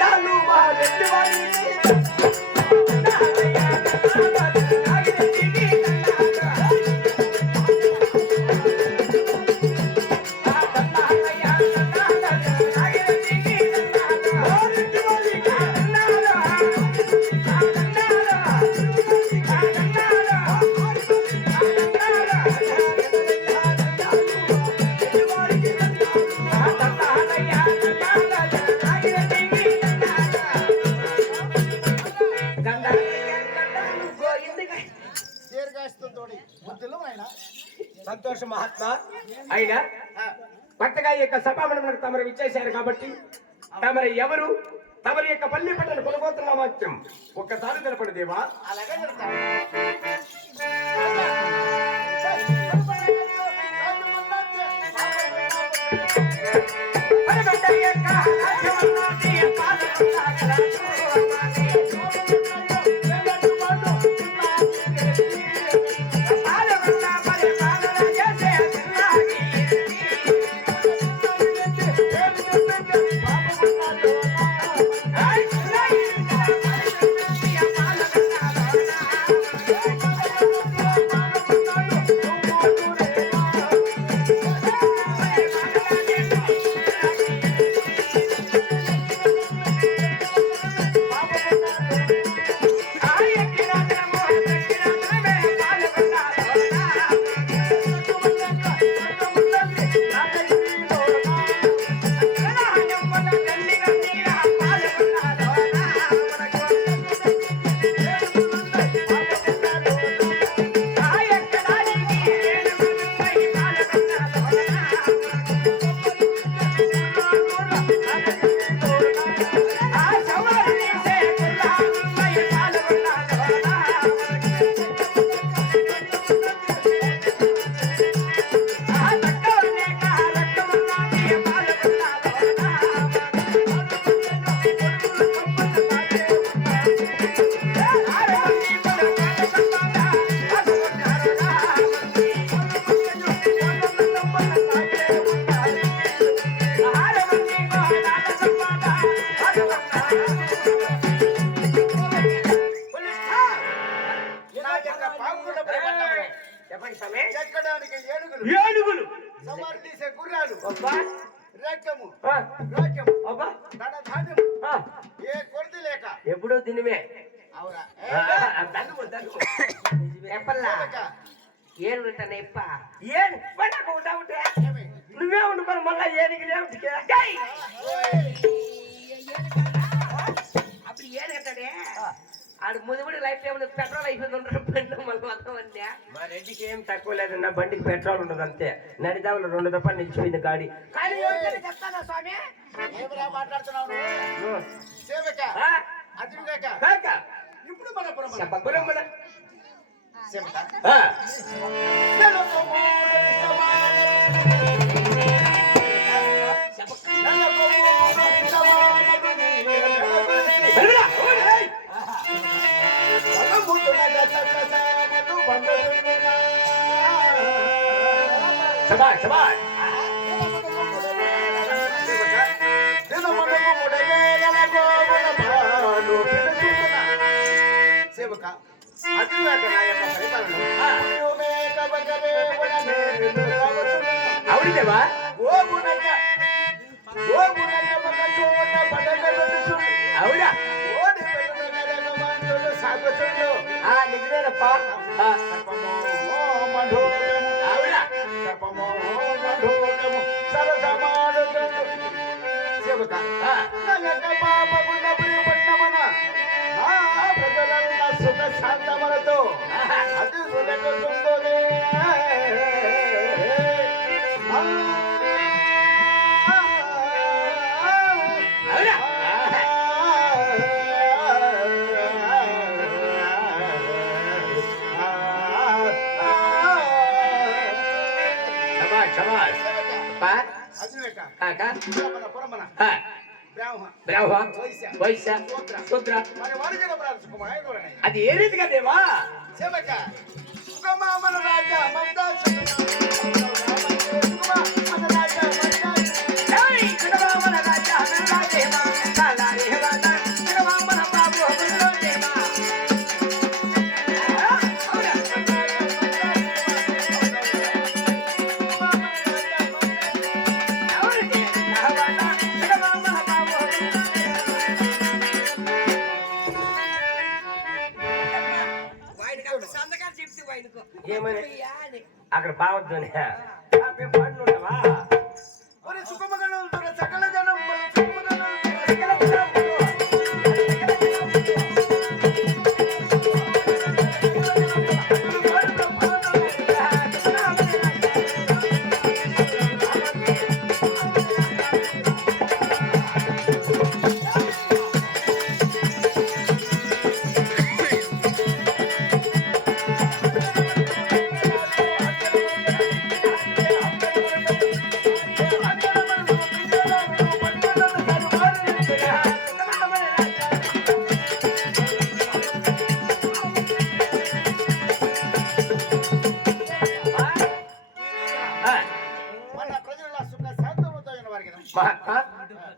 దండాలు మా రెడ్డి వారికి సంతోషం మహాత్మా. అయినా కొత్తగా ఈ యొక్క సభామండలకు తమరు విచ్చేశారు కాబట్టి తమరు ఎవరు, తమరి యొక్క పల్లి పట్టను కొనబోతున్న వాక్యం ఒక్కసారి తెలపండి దేవా. అలాగే ఏనుగులు, సమర్థించే గుర్రాలు, రేఖము, ఏ కొరత లేక ఎప్పుడో దినమే ఏనుగుంటాను ఎప్ప నువ్వే ఉండుకొని మళ్ళా ఏనుగులే అప్పుడు ఏనుగంటాడే ఆడు ముదిముడి లైఫ్ టైం పెట్రోల్ అయిపోయింది బండి మళ్ళీ మొత్తం అంతే. మా రెడ్డికి ఏం తక్కువ లేదన్నా, బండికి పెట్రోల్ ఉండదు అంతే. నడిదావులు 2 దఫా నిలిచిపోయింది గాడి. చెప్తానా స్వామి మాట్లాడుతున్నావు ఇప్పుడు మన శబాష్ శబాష్ సేవక అవునిదేవా అవునా నిజమేనప్ప సేవక సుఖ శాంతమలతో అది సులకుందోనే వైశ్య శూద్ర అది ఏ రీతిగా దేవా రాజా ఏమని అక్కడ బావద్దు పండుంటావా సకల జనం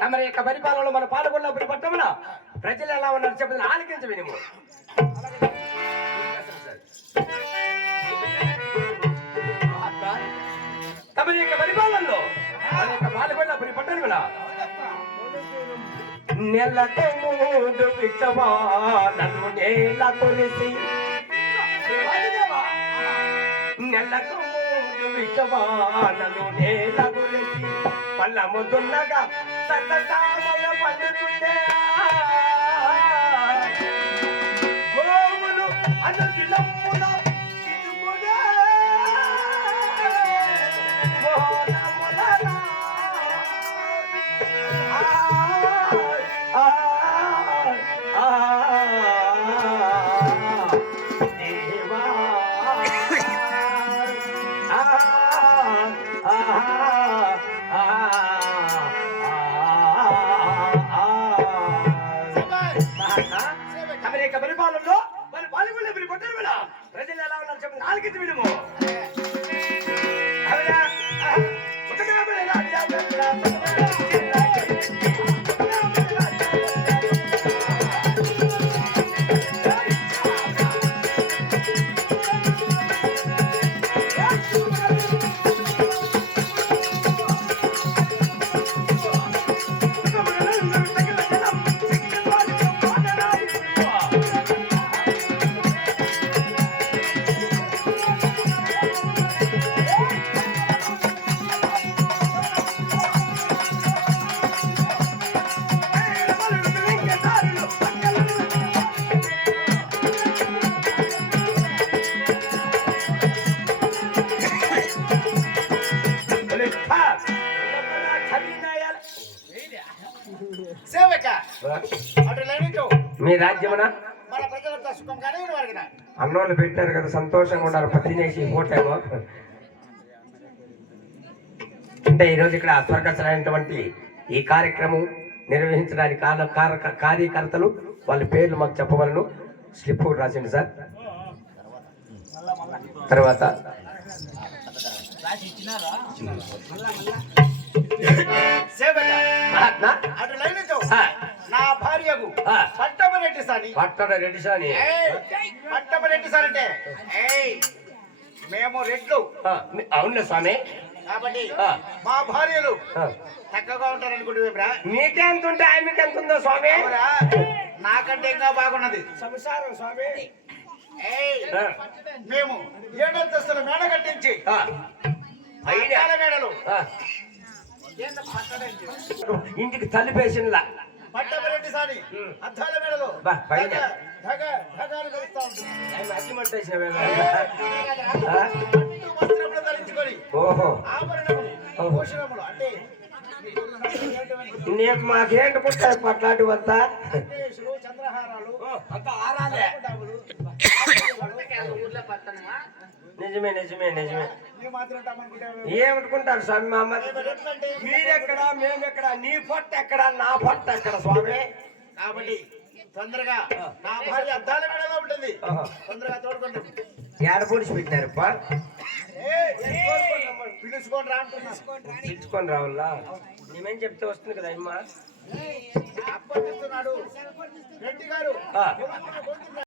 తమరి యొక్క పరిపాలనలో మన పాల్గొన్నప్పుడు పట్టమున ప్రజలు ఎలా ఉన్నారు చెప్పదు ఆలకించ వినిము తమరి యొక్క పరిపాలనలో మన యొక్క పాల్గొన్నప్పుడు పట్టమున నెలకు మూడు విషవాలను నేల కొలిసి నెలకు మూడు విషవాలను నేల కొలిసి పళ్ళ ముద్దున్నగా సతసామల పండుతుండే గోవులు అనుదినముల చితుకుడే మోహనములనా దేవా పరిపాలనలో మన పాల్గొనే ప్రజలు ఎలా ఉన్నారు చెప్పండి ఆలకించి విడుము మీ రాజ్యమున అన్నోళ్ళు పెట్టారు కదా సంతోషంగా ఉన్నారు తినేసి పోటేమో అంటే ఈరోజు ఇక్కడ స్వర్గస్థమైనటువంటి ఈ కార్యక్రమం నిర్వహించడానికి కార్యకర్తలు వాళ్ళ పేర్లు మాకు చెప్పవలను స్లిప్ రాసింది సార్ తర్వాత నా భార్యకు పట్టమరెడ్డి సాని అంటే మేము రెడ్లు అవును స్వామి కాబట్టి మా భార్యలు చక్కగా ఉంటారు అనుకుంటున్నా మీకెంత ఉంటే ఆమెకి ఎంత ఉందో స్వామి నాకంటే ఇంకా బాగున్నది సంసారం స్వామి మేము 7 అంతస్తుల మేడ కట్టించి మేడలు ఇంటికి తలుపేసినలా పట్టమరెడ్డి సాని అద్దాల మేడలు వస్త్రములు ధరించుకొని ఆభరణములు భూషణములు అంటే నీకు మాకేంటుకుంటాయి పట్లాంటివంతా చంద్రహారాలు అంతా ఆరాలే నిజమే నిజమే నిజమే ఏమనుకుంటారు స్వామి మా అమ్మ మీరెక్కడ మేమెక్కడ నీ పొట్ట ఎక్కడ నా పొట్ట ఎక్కడ స్వామి కాబట్టి తొందరగా నా భార్య అద్దాల మేడలో ఉంటుంది తొందరగా తోడుకుంటుంది ఏడ పొడిచి పెట్టినారు పిలుచుకొని రావాలా నేమేం చెప్తే వస్తుంది కదా అమ్మ అప్పగిస్తున్నాడు రెడ్డి గారు